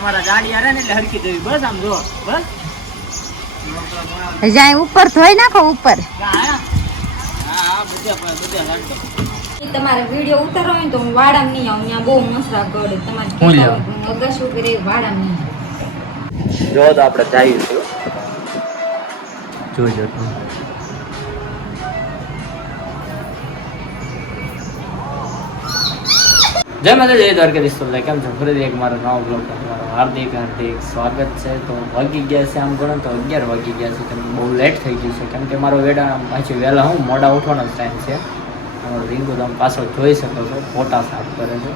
તમારા ગાડી હારે ને એટલે હરકી દેવી બસ આમ જો. બસ. જાય ઉપર ધોઈ નાખો ઉપર. તમારે વીડિયો ઉતારવો હોય ને તો હું વાડામ નહીં આવું. ત્યાં બહુ મસરા ગળે. તમારે? અગાશું કરે વાડામ નહીં. જો તો આપણે જઈએ જોઈ જો જય માતા જય દ્વારકાધીશ. તો કેમ છો? ફરીથી એક મારો નવો બ્લોગ તમારો હાર્દિક હાર્દિક સ્વાગત છે. તો વાગી ગયા છે આમ ગણો તો અગિયાર વાગી ગયા છે. કેમ બહુ લેટ થઈ ગયું છે. કેમ કે મારો વેડા પાછી વહેલા હું મોડા ઉઠવાનો ટાઈમ છે. અમારો રીંગુ તમે પાછળ જોઈ શકો છો. ફોટા સાફ કરે છે.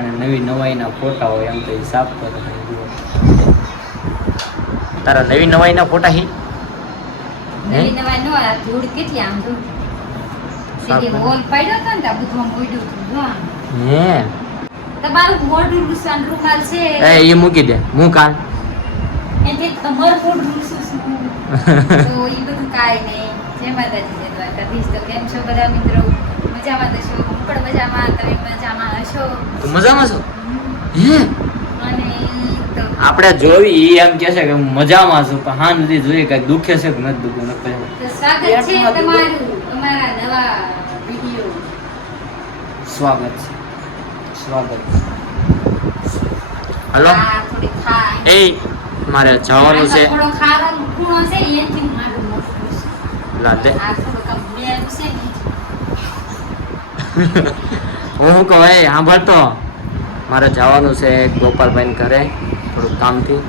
અને નવી નવાઈના ફોટા હોય એમ તો એ સાફ કરે છે. તારા નવી નવાઈના ફોટા હી? નવી નવાઈ નો આ ધૂળ કેટલી આમ ધૂળ સીધી હોલ પડ્યો હતો ને ત્યાં બધું મોડ્યું હતું. હે. તમારું મોઢું રૂસાન રૂમાલ છે. એ એ મૂકી દે. હું કાલ. એથી તમારું મોઢું રૂસું. તો એ બધું કાંઈ નહીં. જય માતાજી જય દ્વારકાધીશ. તો કેમ છો બધા મિત્રો? મજામાં તો છો? હું પણ મજામાં. તમે મજામાં હશો? તો મજામાં છો? હે? અને આપણે જોવી એ એમ કે છે કે હું મજામાં છું પણ હા નથી જોઈએ કઈ દુખે છે કે નથી દુખતું નથી તો સ્વાગત છે તમારું અમારા નવા વીડિયો. સ્વાગત છે. હલો. એ મારે જવાનું છે. હું કહું એ સાંભળતો મારે જવાનું છે ગોપાલભાઈ ઘરે થોડુંક કામથી.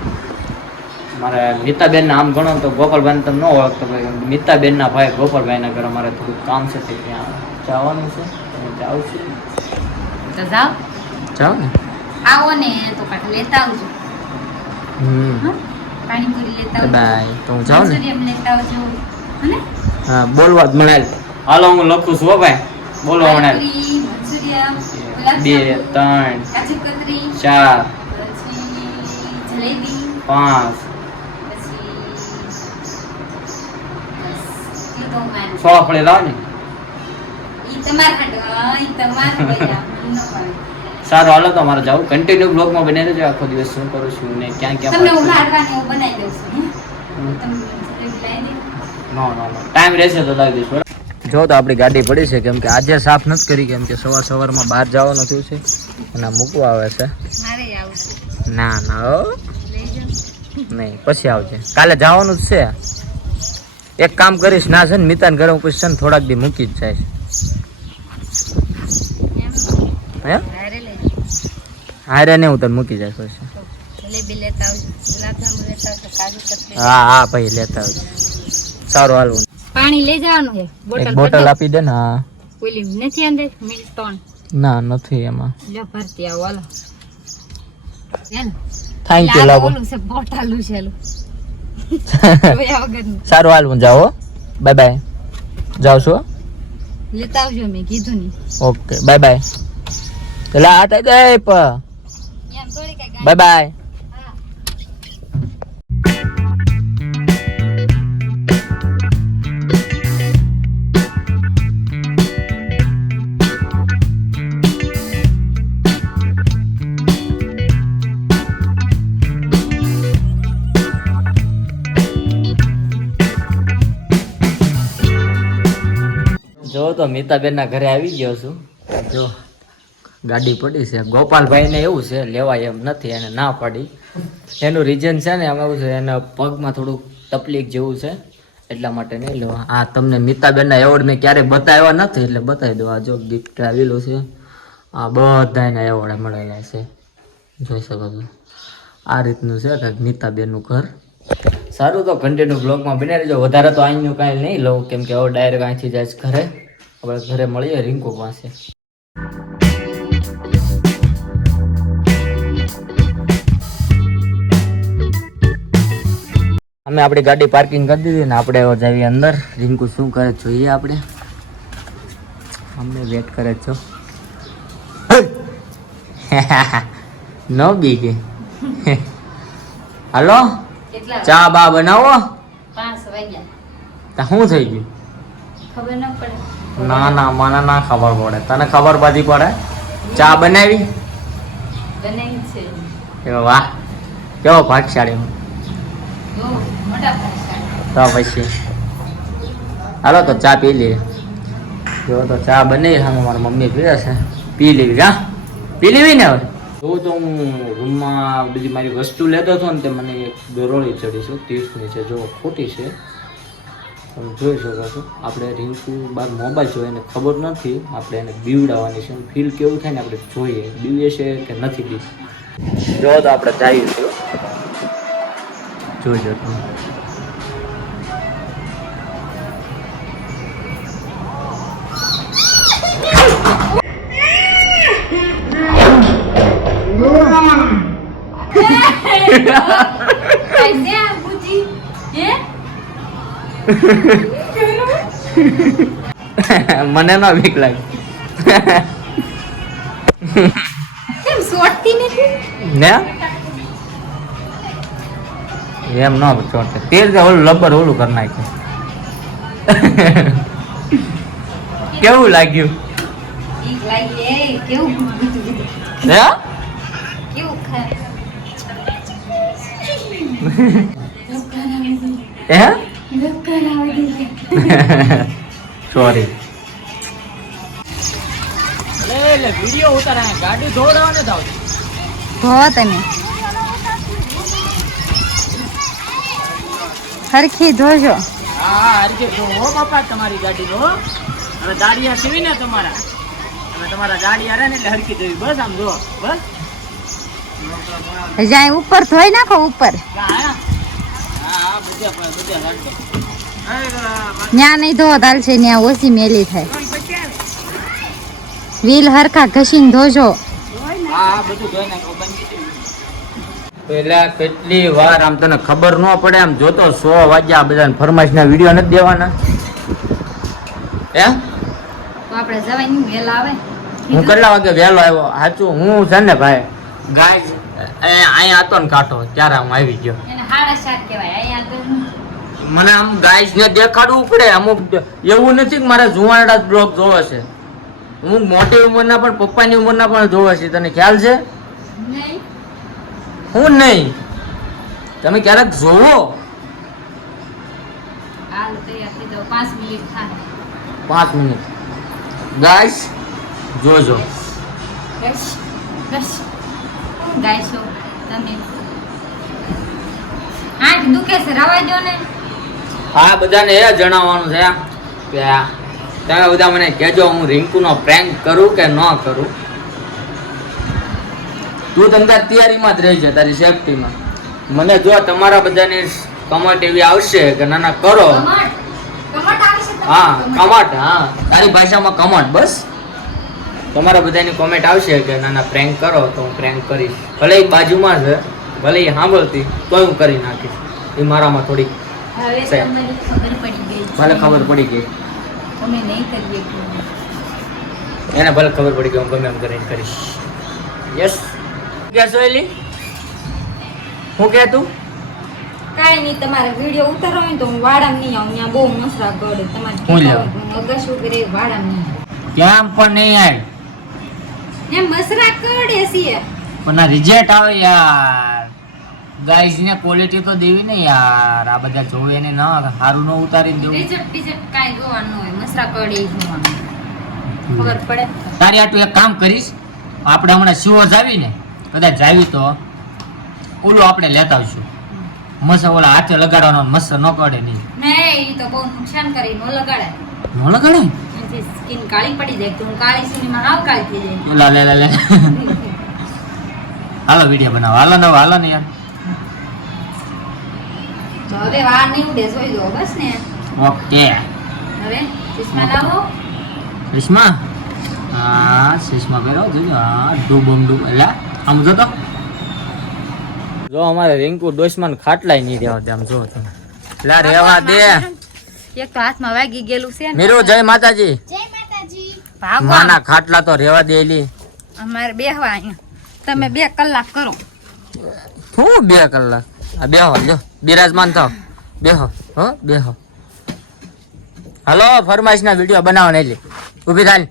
મારે મિતાબેન આમ ગણો તો ગોપાલભાઈ તમે ન ઓળખતો ભાઈ મિતાબેન ના ભાઈ ગોપાલભાઈ ના ઘરે મારે થોડુંક કામ છે તે ત્યાં જવાનું છે જાઉં છું. તો જાઓ. જાઓ ને. આવો ને તો કાંઈક લેતા આવજો. હમ. પાણીપુરી લેતા આવજો. બાય. તો હું જાઉં ને. લેતા આવજો. હને? હા બોલવા જ મળે. હાલો હું લખું છું હો ભાઈ. બોલો મળે. પાણીપુરી, મંચુરિયન, ગુલાબ બે ત્રણ ચાર પાંચ. પછી બસ, એટલું માનું. સો આપણે લાવ ને. તમારા તમારા. સારું હાલો તો મારે જાવ. કન્ટિન્યુ બ્લોગમાં બની રહેજો. આખો દિવસ શું કરું છું ને ક્યાં ક્યાં તમને હું લાડવાની એવું બનાવી દઉં છું હે? નો નો ટાઈમ રહેશે તો લાવી દઈશ જો તો આપણી ગાડી પડી છે કેમ કે આજે સાફ નથી કરી કેમ કે સવાર સવારમાં બહાર જવાનું થયું છે અને મૂકવા આવે છે. ના ના હો. નહીં પછી આવજે. કાલે જવાનું જ છે. એક કામ કરીશ ના છે ને મિતાન ઘરે હું પછી થોડાક દી મૂકી જ જાય હે? હારે ને હું તને મૂકી જાય પછી હા હા ભાઈ લેતા આવજો. સારું હાલવું પાણી લઈ જવાનું છે. બોટલ બોટલ આપી દે ને હા. ઓલી નથી અંદર ટોન ના નથી એમાં. લે ભરતી આવો હાલો. થેન્ક યુ લાવો. ઓલું છે બોટાલું વગરનું. સારું હાલવું જાઓ બાય બાય જાઉં છું લેતા આવજો મેં કીધું નહીં. ઓકે બાય બાય એટલે આ ટાઈ દે Bye એમ બાય બાય હા. જો તો મિતાબેન ના ઘરે આવી ગયો છું. જો. ગાડી પડી છે. ગોપાલભાઈ ને એવું છે, લેવાય એમ નથી, એને ના પાડી. એનું રીઝન છે ને એમાં એવું છે, એના પગમાં થોડુંક તકલીફ જેવું છે, એટલા માટે નહીં લેવા. આ તમને મિતાબેન ના એવોર્ડ મેં ક્યારેય બતાવ્યા નથી, એટલે બતાવી દો આ જો ગિફ્ટ આવેલું છે. આ બધા એના એવોર્ડ મળેલા છે. જોઈ શકો છો. આ રીતનું છે કંઈક નીતાબેનનું ઘર. સારું તો કન્ટિન્યુ બ્લોગમાં બને રહેજો. વધારે તો અહીંનું કાંઈ નહીં લઉં, કેમ કે હવે ડાયરેક્ટ અહીંથી જાય ઘરે. આપણે ઘરે મળીએ રિંકુ પાસે. અમે આપણી ગાડી પાર્કિંગ કરી દીધી ને આપણે જઈએ અંદર. રિંકુ શું કરે જોઈએ આપણે. અમને વેટ કરે છો ન બી કે હાલો ચા બા બનાવો? તા શું થઈ ગયું? ખબર ન પડે. ના ના મને ના ખબર પડે. તને ખબર બધી પડે? ચા બનાવી? બનાવી છે. વાહ. કેવો ભાગશાળી. તો પછી. હાલો તો ચા પી લઈએ. જો તો ચા બની હા મારા મમ્મી પીવે છે. પી લેવી, હા? પી લેવી ને હવે? જોઉં તો હું રૂમમાં બધી મારી વસ્તુ લેતો હતો ને તે મને એક દરોળી ચડી છે ત્રીસની છે, જો ખોટી છે. તમે જોઈ શકો છો, આપણે રિંકુ બાર મોબાઈલ જોઈએ એને ખબર નથી, આપણે એને બીવડાવવાની છે ફીલ કેવું થાય ને આપણે જોઈએ, બીવે છે કે નથી બીવ. જો તો આપણે જઈએ છીએ. જોજો તમે મને ના બીક લાગે. કેમ સોટતી નથી? ને? એમ ન ચોટે તે રીતે ઓલું લબર ઓલું કરી નાખ્યું. કેવું લાગ્યું? સોરી એટલે વીડિયો ઉતારા ગાડી દોડાવને જાવ ધો તમે. હરખી ધોજો હા હરકે જો. હો બાપા તમારી ગાડી નો હવે દાડિયા સીવી ને તમારા. હવે તમારા દાડિયા રહે ને એટલે હરકી દેવી બસ આમ જો. બસ. જાય ઉપર ધોઈ નાખો ઉપર. ન્યા નહીં ધો ચાલશે ન્યા ઓછી મેલી થાય. વ્હીલ હરખા ઘસીને ધોજો. પેલા કેટલી વાર આમ તને ખબર ન પડે આમ જોતો સો વાગ્યા બધાને ફરમાઈશ ના વીડિયો નથી દેવાના. હે? આપણે જવાય નહીં વેલા આવે. હું કેટલા વાગે વહેલો આવ્યો? સાચું હું છે ને ભાઈ ગાય અહીંયા હતો ને કાંટો ત્યારે હું આવી ગયો. મને આમ ગાઈસ ને દેખાડવું પડે અમુક એવું નથી કે મારે જુવાનડા જ બ્લોગ જોવે છે. હું મોટી ઉંમરના પણ પપ્પાની ઉંમરના પણ જોવે છે તને ખ્યાલ છે? હું નહીં. તમે ક્યારેક જોવો. પાંચ મિનિટ થાય. પાંચ મિનિટ. ગાઈસ જોજો. ગાયશો તમે. આંખ દુખે છે રવા દો ને. હા બધાને એ જણાવવાનું છે કે તમે બધા મને કહેજો હું રિંકુનો પ્રેન્ક કરું કે ન કરું. તું ધંધા તૈયારીમાં જ રહી છે તારી સેફટીમાં. મને જો તમારા બધાની કમાટ એવી આવશે કે ના ના કરો. હા કમટ? હા. તારી ભાષામાં કમટ બસ. તમારા બધાની કોમેન્ટ આવશે કે ના ના પ્રેન્ક કરો તો હું પ્રેન્ક કરીશ. ભલે એ બાજુમાં છે ભલે એ સાંભળતી તોય હું કરી નાખીશ. એ મારામાં થોડીક. ભલે ખબર પડી ગઈ. અમે નહીં કરીએ એને ભલે ખબર પડી ગઈ હું ગમે એમ કરીને કરીશ. યસ કે એલી? હું કે તું? કાઈ નહીં તમારે વીડિયો ઉતારો હોય તો હું વાડામ નહીં આવું. ત્યાં બહુ મસરા ગળે. તમારે અગાશી કરે વાડામાં નહીં કેમ પણ નહીં આવે એમ મસરા કરડે છે પણ આ રિજેક્ટ આવે યાર. ગાઈઝ ને ક્વોલિટી તો દેવી ને યાર. આ બધા જોવે ને ના સારું ન ઉતારી દેવું રિઝલ્ટ ટિઝલ્ટ કાઈ જોવાનું હોય. મસરા કરડે જોવાનું. ખબર પડે? તારી આટલું એક કામ કરીશ. આપણે હમણાં શિવર્સ જ ને કદાચ જાવી તો ઓલું આપણે લેતા આવશું. મસ ઓલા હાથે લગાડવાનો મસ્ત ન કડે નહીં. નહીં ઈ તો બહુ નુકસાન કરી નો લગાડે. નો લગાડે? સ્કિન કાળી પડી જાય તો કાળી સુનીમાં હાવ કાળી થઈ જાય. લા લે લે લે. હાલો વિડિયો બનાવો. હાલો ને હાલો ને યાર. તો હવે વાર નહીં ઉડે જોઈ દો બસ ને. ઓકે. હવે ચશ્મા લાવો. ચશ્મા? હા ચશ્મા પહેરો જોજો. હા ડૂબ બમ ડૂબ એટલે આમ જો તો જો અમારે રિંકુ દોસ્તમાન ખાટલાય નહીં દેવા દે આમ જો તમે. લા રેવા દે. એક તો હાથમાં વાગી ગયેલું છે મીરુ જય માતાજી. ભાગવા. માના ખાટલા તો રેવા દેલી અમારે બેહવા અહીંયા. તમે બે કલાક કરો. શું બે કલાક? આ બેહો જો બિરાજમાન થાવ બેહો હો બેહો. હલો ફરમાઈશ ના વીડિયો બનાવો ને એટલે ઊભી થાય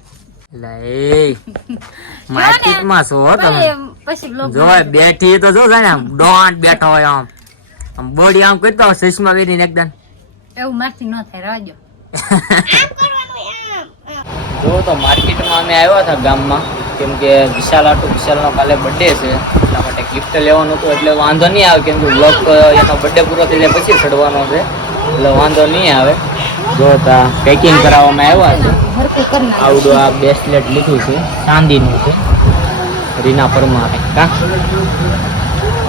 લે એ માર્કેટમાં છો હો તમે? પછી બ્લોગ જો બેઠી તો જો જાણે આમ ડોન્ટ બેઠો હોય આમ. આમ બોડી આમ કરતો હોય ચશ્મા પહેરીને એકદમ. એવું મારથી ન થાય રાજો જો. તો માર્કેટમાં અમે આવ્યા હતા ગામમાં. કેમ કે વિશાલ આટુ વિશાલનો કાલે બર્થડે છે. એટલા માટે ગિફ્ટ લેવાનું હતું એટલે વાંધો નહીં આવે. કેમ કે બ્લોગ એનો બર્થડે પૂરો થઈ જાય પછી ચડવાનો છે. એટલે વાંધો નહીં આવે. જો તા પેકિંગ કરાવવામાં આવ્યા છે. આવડું આ બ્રેસલેટ લીધું છે ચાંદીનું છે. રીના પરમારે. કા?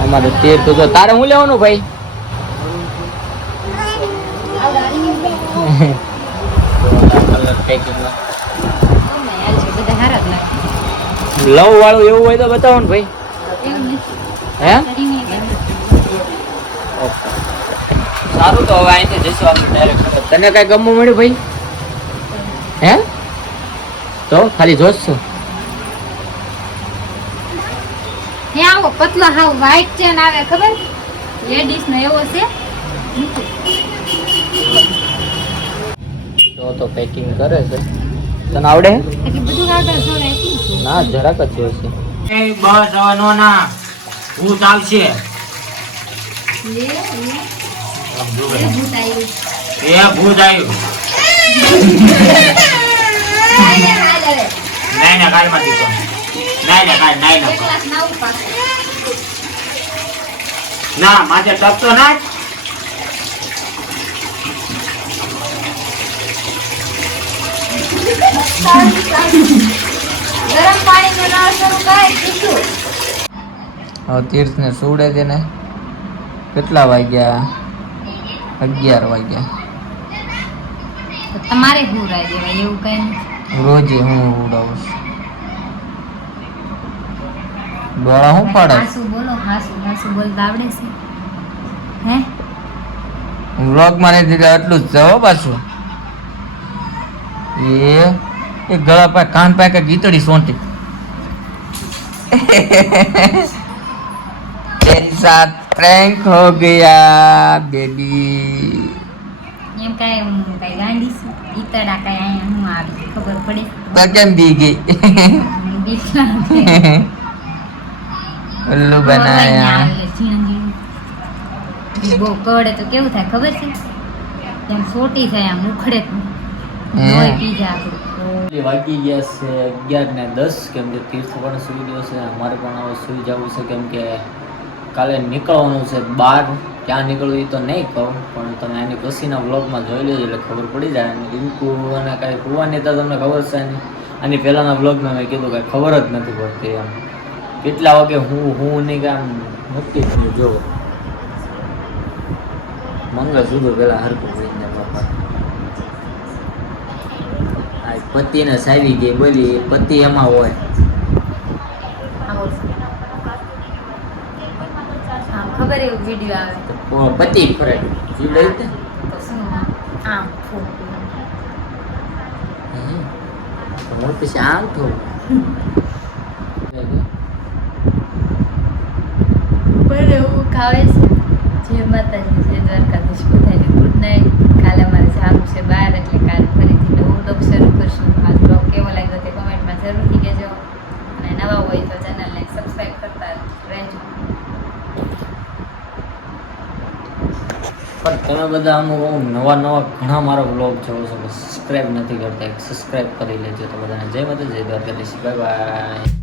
અમારે તેર તો જો, તારે હું લેવાનું ભાઈ. લવ વાળું એવું હોય તો બતાવો ને ભાઈ. હે. સારું તો હવે અહીંથી જઈશું આપણે ડાયરેક્ટ તને કઈ ગમવું મળ્યું ભાઈ? હે? તો, ખાલી જોશો હે આવો પતલો હાવ વ્હાઈટ ચેન આવે ખબર? લેડીઝ નો એવો છે. તો તો પેકિંગ કરે છે. તને આવડે? એટલે બધું આગળ જોડે ના જરાક જ છે. એ બસ હવે નો ના. ભૂત આવશે. એ ભૂત આવ્યું. એ ભૂત આવ્યું. ના કાલમાંથી તો. નાઈ ના નાઈ માથે ટપતો ના ગરમ શરૂ હવે તીર્થ ને સુવડે છે ને. કેટલા વાગ્યા? અગિયાર વાગ્યા. તમારે હુરાઈ દેવાય એવું કઈ રોજે હું ઉડાવું છું. ડોળા હું પાડે હાસુ બોલો હાસુ હાસુ બોલતા આવડે છે હે વ્લોગ માં નહીં દીધા એટલું જ છે હો પાછું એ એ ગળા પાસે કાન પાસે ગીતડી સોંટી तेरे साथ प्रैंक हो गया बेबी એમ કાંઈ હું કાંઈ ગાંડી છું ઈતડા કાંઈ અહીંયા હું આવી ખબર પડે તો કેમ બી ગઈ બીક લાગે. ઉલ્લુ બનાયા. બહુ કવડે તો કેવું થાય ખબર છે? તેમ સોટી થાય આમ ઉખડે. લોહી પી જાય આપણું. વાગી ગયા છે અગિયાર ને દસ કેમ કે તીર્થ પણ સુઈ ગયો છે. અમારે પણ હવે સુઈ જવું છે કેમ કે કાલે નીકળવાનું છે બહાર ક્યાં નીકળવું એ તો નહીં કહું પણ તમે એની પછીના બ્લોગમાં જોઈ લેજો એટલે ખબર પડી જાય. અને રિંકુ અને કાંઈ કુવાની તો તમને ખબર છે નહીં. આની પહેલાંના બ્લોગમાં મેં કીધું કાંઈ ખબર જ નથી પડતી એમ. કેટલા વાગે હું હું નહીં કે આમ નક્કી થયું જો. મંગળસૂત્ર પેલા હરકું જોઈને બાપા. આ પતિને સાવી ગઈ બોલી પતિ એમાં હોય. ખબર એવું વીડિયો આવે. પતિ ફરે. જીવડે રીતે આમ પછી આમ થયું પણ છે. જય માતાજી, જય દ્વારકાધીશ. બધાને ગુડ નાઇટ કાલે અમારે જવાનું છે બહાર, એટલે કાલ ફરીથી નવું બ્લોગ શરૂ કરશું. આ બ્લોગ કેવો લાગ્યો તે કોમેન્ટમાં જરૂરથી કહેજો. અને નવા હોય તો ચેનલને સબસ્ક્રાઈબ કરતા રહેજો. પણ તમે બધા અમુક અમુક નવા નવા ઘણા મારા બ્લોગ જોવો છો સબસ્ક્રાઈબ નથી કરતા. સબસ્ક્રાઈબ કરી લેજો તો બધાને. જય માતા જય દ્વારકાધીશ. Bye bye